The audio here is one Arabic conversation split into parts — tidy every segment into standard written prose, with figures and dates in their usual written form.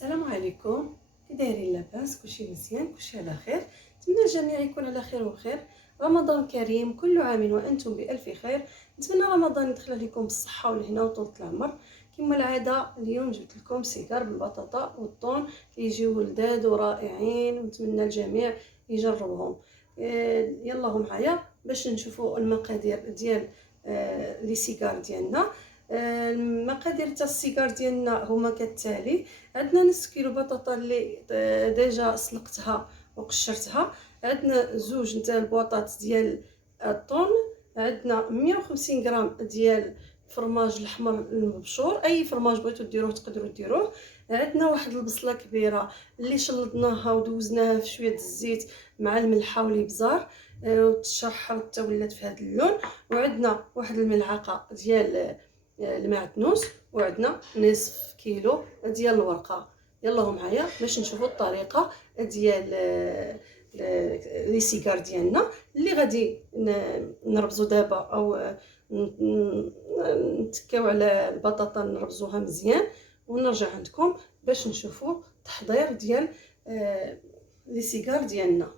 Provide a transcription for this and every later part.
السلام عليكم. كي دايرين؟ لاباس؟ كلشي مزيان؟ كلشي على خير؟ نتمنى الجميع يكون على خير وخير. رمضان كريم، كل عام وانتم بالف خير. نتمنى رمضان يدخل عليكم بالصحه والهنا وطولة العمر. كما العاده اليوم جبت لكم سيجار بالبطاطا والطون كيجيو لذاذ ورائعين، ونتمنى الجميع يجربهم. يلا معايا باش نشوفوا المقادير ديال لي سيجار ديالنا. المقادير تاع السيجار ديالنا هما كالتالي: عندنا نص كيلو بطاطا اللي ديجا سلقتها وقشرتها، عندنا زوج نتاع البطاط ديال الطون، عندنا 150 غرام ديال فرماج الاحمر المبشور، اي فرماج بغيتو ديروه تقدروا ديروه، عندنا واحد البصله كبيره اللي شلضناها ودوزناها في شويه الزيت مع الملحه والابزار وتشرحرت حتى ولات في هذا اللون، وعندنا واحد الملعقه ديال المعدنوس، وعندنا نصف كيلو ديال الورقه. يلا معايا باش نشوفوا الطريقه ديال لي سيجار ديالنا اللي غادي نربزو دابا، او نتكاو على البطاطا نربزوها مزيان، ونرجع عندكم باش نشوفوا التحضير ديال لي سيجار ديالنا.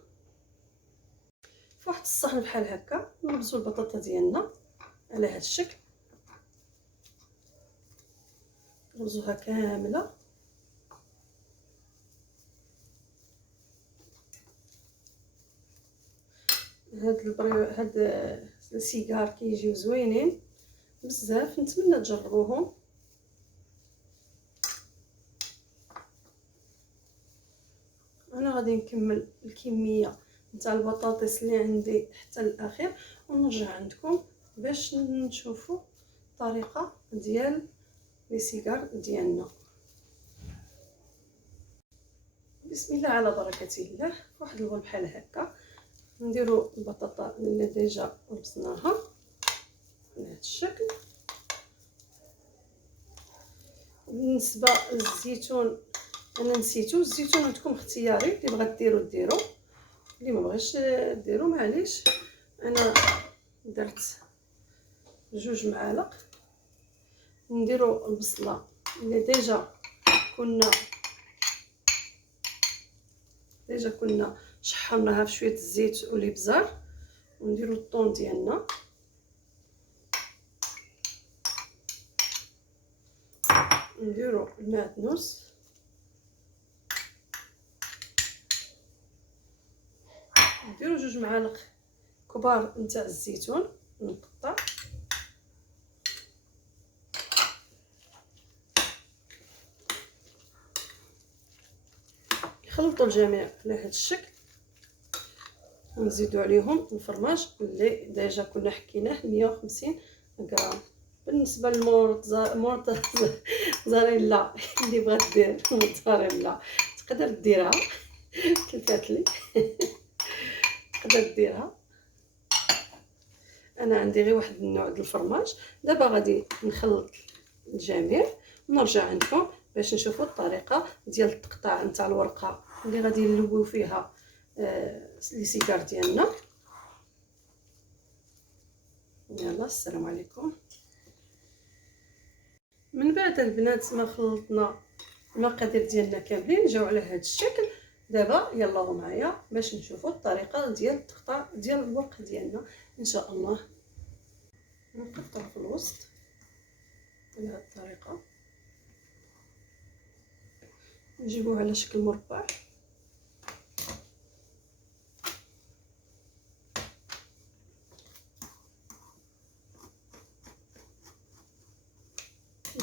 في واحد الصحن بحال هكا نربزو البطاطا ديالنا على هذا الشكل، نربزوها كامله. هاد السيجار كيجيو زوينين بزاف، نتمنى تجربوهم. انا غادي نكمل الكميه نتاع البطاطس اللي عندي حتى الاخير، ونرجع عندكم باش نشوفوا الطريقه ديال لي سيجار ديالنا. بسم الله على بركه الله. واحد البول بحال هكا نديروا البطاطا اللي ديجا ربزناها بهذا الشكل. بالنسبه للزيتون انا نسيتو، الزيتون عندكم اختياري، اللي بغات ديروا اللي ما بغاش ديروا معليش. انا درت 2 معالق. نديروا البصله اللي ديجا كنا شحرناها في شويه الزيت والابزار، ونديروا الطون ديالنا، نديروا المعدنوس، نديروا 2 معالق كبار نتاع الزيتون مقطع، نخلطوا الجميع على هذا الشكل، ونزيدوا عليهم الفرماج اللي ديجا كنا حكيناه 150 غرام. بالنسبه للموتزاريلا اللي بغات دير موتزاريلا تقدر ديرها كيفات لي تقدر ديرها. انا عندي غير واحد النوع ديال الفرماج. دابا غادي نخلط الجميع ونرجع عندكم باش نشوفوا الطريقه ديال التقطاع نتاع الورقه اللي غادي نلويو فيها لي سيجار ديالنا. يلا السلام عليكم. من بعد البنات ما خلطنا المقادير ديالنا كاملين جاو على هذا الشكل. دابا يلا معايا باش نشوفوا الطريقه ديال التقطاع ديال الورق ديالنا ان شاء الله. نقطع في الوسط بهذه الطريقه، نجيبوه على شكل مربع.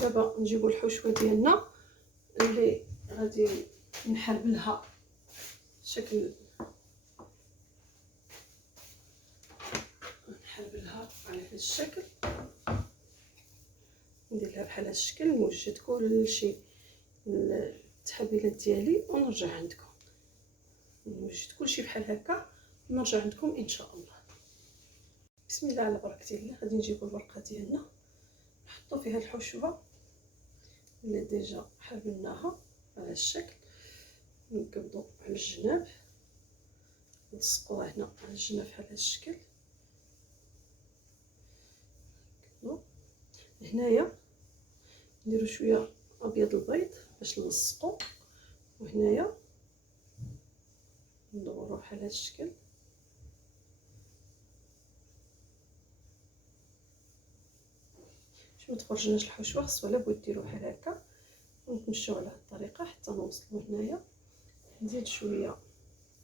دابا نجيبو الحشوه ديالنا اللي غادي نحربلها شكل، على هذا الشكل، نديرها بحال هذا الشكل، نوجد كلشي التحبيلات ديالي ونرجع عندكم. نوجد كلشي بحال هكا ونرجع عندكم ان شاء الله. بسم الله على بركه الله. غادي نجيبوا الورقه ديالنا نحطوا فيها الحشوه اللي ديجا حربناها على هذا الشكل، نقبضوا على الجناب، نلصقوها هنا على الجناب بحال هذا الشكل. هنايا نديروا شويه ابيض البيض باش نلصقوا وهنايا ندورو بحال هذا الشكل. باش ما تخرجناش الحشوه خصو على بود ديرو بحال هكا، ونتمشيو على هذه الطريقه حتى نوصلوا هنايا. نزيد شويه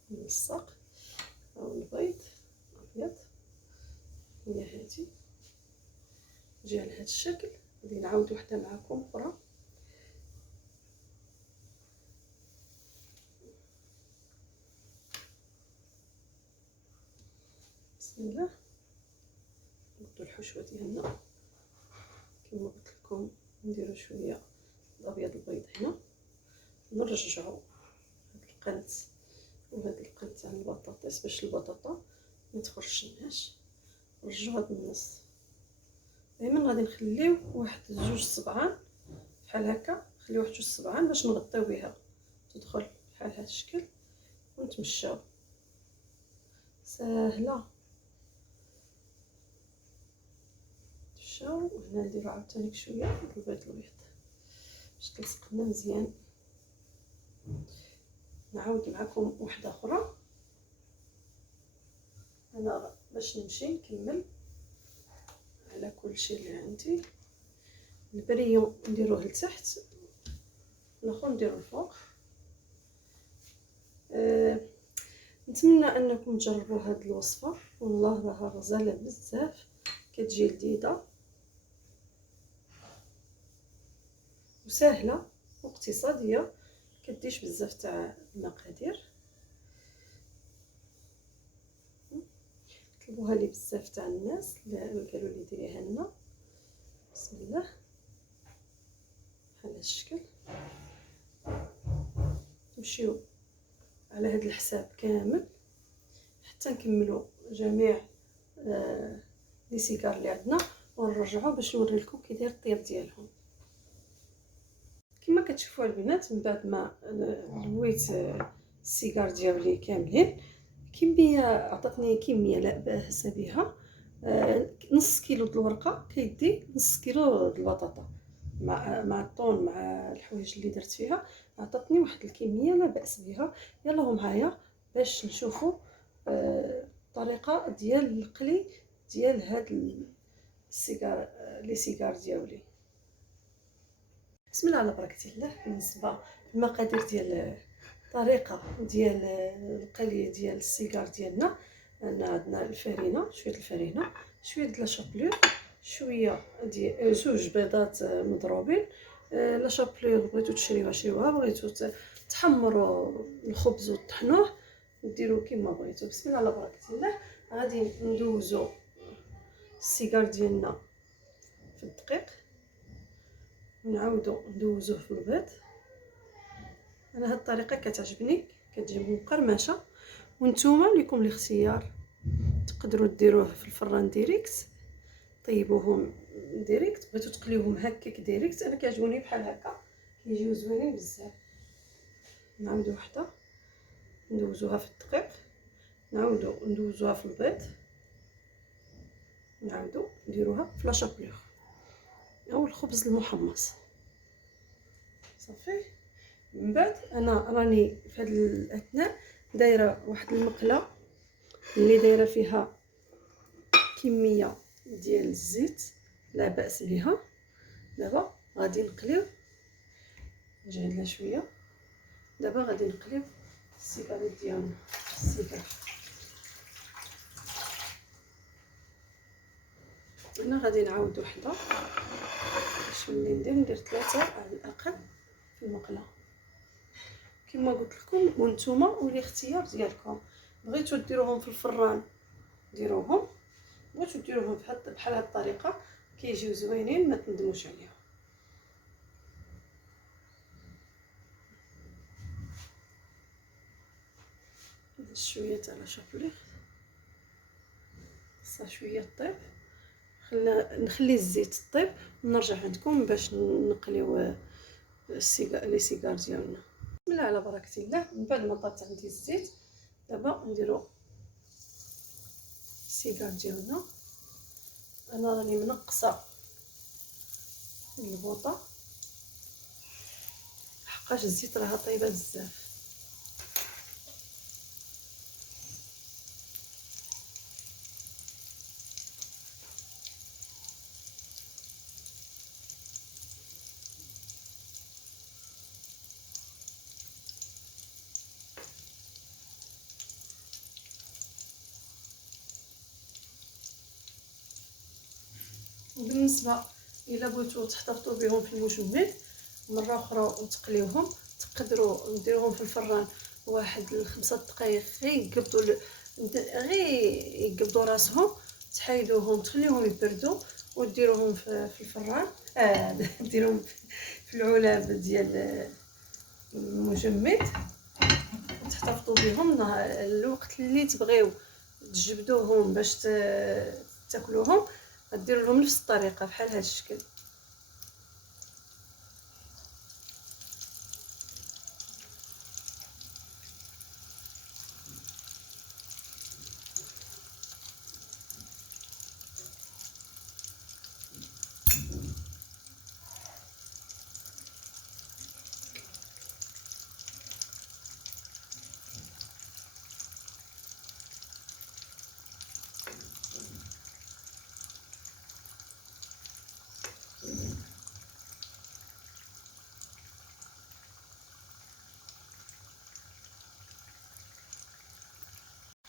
من الساق او البيض ابيض، هي هذه جا على هذا الشكل. غادي نعاود وحده معكم اخرى. بسم الله. نردو الحشوه ديالنا كما قلت لكم، نديرو شويه الابيض البيض هنا، نرجعو هاد القنت وهاد القنت تاع البطاطس باش البطاطا ما تخرجناش. نرجعو هاد النص. دائما غادي نخليو واحد جوج صبعان بحال هكا، نخليو واحد جوج صبعان باش نغطيو بها تدخل بحال هاد الشكل ونتمشاو. ساهله. وهنا نديرو عاوتاني شويه البيض الابيض باش تلصق لنا مزيان. نعاود معكم وحده اخرى. انا باش نمشي نكمل على كل شيء اللي عندي. البريون نديروه لتحت، الاخر نديرو الفوق. نتمنى انكم تجربوا هذه الوصفه، والله راها غزاله بزاف، كتجي لذيذه وسهله واقتصاديه، كديش بزاف تاع المقادير. طلبوها لي بزاف تاع الناس اللي قالوا لي ديريها لنا. بسم الله. بحال هذا الشكل نمشيو على هذا الحساب كامل حتى نكملوا جميع لي سيجار اللي عندنا، ونرجعوا باش نوري لكم كي داير الطياب ديالهم. كما كتشوفوا البنات، من بعد ما لويت السيجار ديالي كاملين، كميه عطاتني كميه لا باس بها. نص كيلو د الورقه كيدي نص كيلو د البطاطا مع الطون مع الحوايج اللي درت فيها، عطاتني واحد الكميه لا باس بها. يلا معايا باش نشوفوا الطريقه ديال القلي ديال هاد السيجار لي سيجار ديالي. بسم الله على بركه الله. بالنسبه للمقادير ديال الطريقه ديال القلي ديال السيجار ديالنا، عندنا الفرينه، شويه الفرينه، شويه د لا شابلور، شويه ديال جوج بيضات مضروبين. لا شابلور بغيتو تشريوها شريوها، بغيتو تحمروا الخبز وطحنوه ديروا كيما بغيتو. بسم الله على بركه الله. غادي ندوزو السيجار ديالنا في الدقيق ونعاودو ندوزوه في البيض. انا هاد الطريقه كتعجبني، كتجيب مقرمشه، وانتوما ليكم الاختيار، تقدروا ديروه في الفران ديريكت، طيبوهم ديريكت، بغيتو تقليوهم هكاك ديريكت. انا كيعجبوني بحال هكا، كيجيو زوينين بزاف. نعاودو وحده ندوزوها في الدقيق، نعاودو ندوزوها في البيض، نعاودو نديروها في لا شابلور او الخبز المحمص. صافي. من بعد انا راني في هذا الاثناء دايره واحد المقله اللي دايره فيها كميه ديال الزيت لا باس بها. دابا غادي نقليو، نجعل لها شويه. دابا غادي نقليو السيجارات ديالنا. انا غادي نعاود وحده باش ملي ندير 3 على الاقل في المقله كما قلت لكم. وانتوما والاختيار ديالكم، بغيتو ديروهم في الفران ديروهم، بغيتو ديروهم بحال هاد الطريقه كيجيو زوينين ما تندموش عليهم. شويه تاع لا شابلور صا شويه طيب، نخلي الزيت طيب ونرجع عندكم باش نقليو لي سيجار ديالنا. بسم الله على بركه الله. من بعد ما طابت عندي الزيت، دابا نديرو السيجار ديالنا. انا راني منقصه البوطه لحقاش الزيت راها طايبه بزاف. وبالنسبه الا بغيتو تحتفظوا بهم في المجمد مره اخرى وتقليوهم، تقدروا ديروهم في الفران واحد 5 دقائق، غير يقبضوا راسهم، تحيدوهم تخليوهم يبردوا وديروهم في الفران. ديروهم في العلب ديال المجمد وتحتفظوا بهم الوقت اللي تبغيو تجبدوهم باش تاكلوهم. غديروا لهم نفس الطريقه بحال هذا الشكل.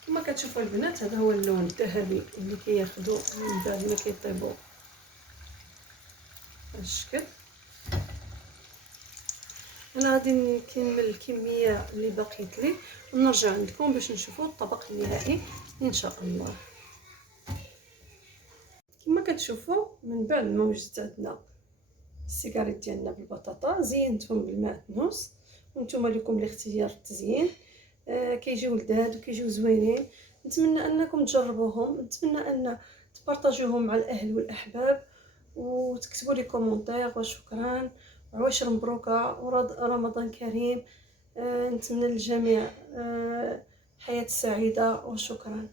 كما كتشوفوا البنات، هذا هو اللون الذهبي اللي كياخذوا من بعد ما كيطيبوا هذا الشكل. انا غادي نكمل الكميه اللي بقيت لي ونرجع عندكم باش نشوفوا الطبق النهائي ان شاء الله. كما كتشوفوا من بعد ما وجدت عندنا السيكاريت ديالنا بالبطاطا، زينتهم بالماء النص، وانتم لكم الاختيار في التزيين. كيجيو لذاذ وكيجيو زوينين. نتمنى انكم تجربوهم، نتمنى ان تبارطاجيوهم مع الاهل والاحباب وتكتبوا لي كومونتير. وشكرا وعواشر مبروكه ورمضان كريم. نتمنى للجميع حياه سعيده وشكرا.